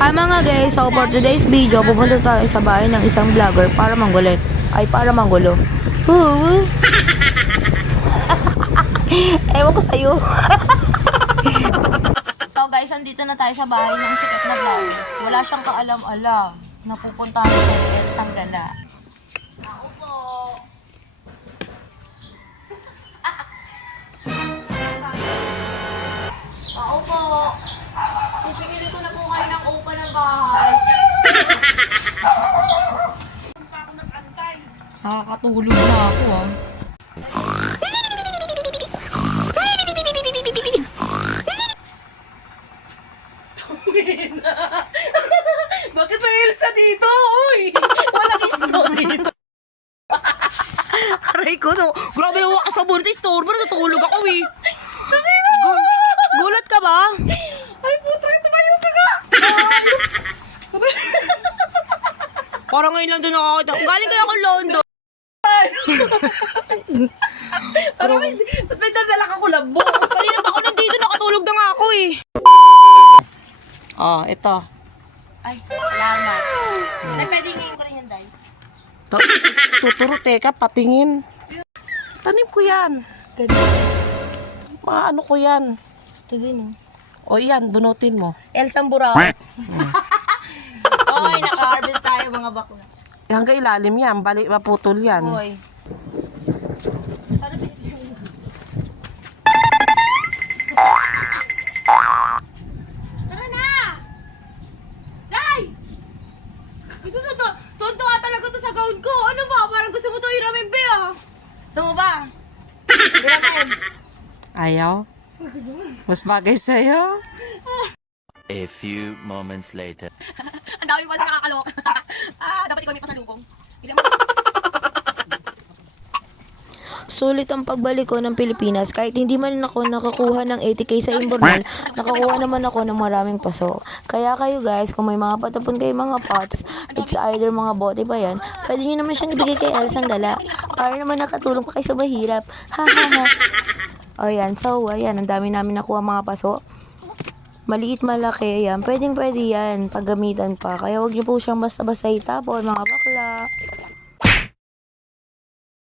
Hi mga guys, so for today's video, pupunta tayo sa bahay ng isang vlogger para manggulit. Ay, para manggulo. Ewan ko sa'yo. So guys, andito na tayo sa bahay ng sikat na vlogger. Wala siyang kaalam-alam na pupuntahan ko ng Elsang Gala. Ako po. Ako po. Sisingilin ko na po kayo ng upa ng bahay. Nakakatulog na ako ah. Bakit may Elsa dito? Uy! Walang snow dito. Aray ko no. Grabe na wakas sa bulit. Store mo na natulog ako eh. Gulat ka ba? Ay putra, tumayo ka nga. Parang ngayon lang doon nakakita. Galing kaya ako London. Parang ba't may dadala ka kulabo? Kanina pa ako nandito, nakatulog na nga ako eh. Oh, ito. Ay, salamat. Ay, pwede ngayon ko rin yan, Day. Tuturo, teka, patingin. Tanim ko yan. Ano ko yan? Ito din O yan, bunutin mo. Elsang Burao. Oy, naka-harvest tayo mga bakuna. Hanggang ilalim yan, balik maputol yan. Oy. Tara na! Day! Ito tuntua talaga to sa gown ko. Ano ba? Parang gusto mo to hiramin, be, ah. Gusto mo ba? Hiramin. Ayaw? Mas bagay sa'yo? A few moments later. Ang dami pa nakakaloka. Dapat ikaw may pasalubong. Sulit ang pagbalik ko ng Pilipinas. Kahit hindi man ako nakakuha ng 80k sa Imbornal, nakakuha naman ako ng maraming paso. Kaya kayo guys, kung may mga patapon kayo mga pots, it's either mga bote pa yan, pwede nyo naman siyang ibigay kay Elsang Gala. Para naman nakatulong pa kayo sa mahirap. Ha ha ha. O yan, so ayan, ang dami namin nakuha mga paso. Maliit, malaki, yan. Pwedeng pwede yan, paggamitan pa. Kaya wag niyo po siyang basta-basta itapon, mga bakla.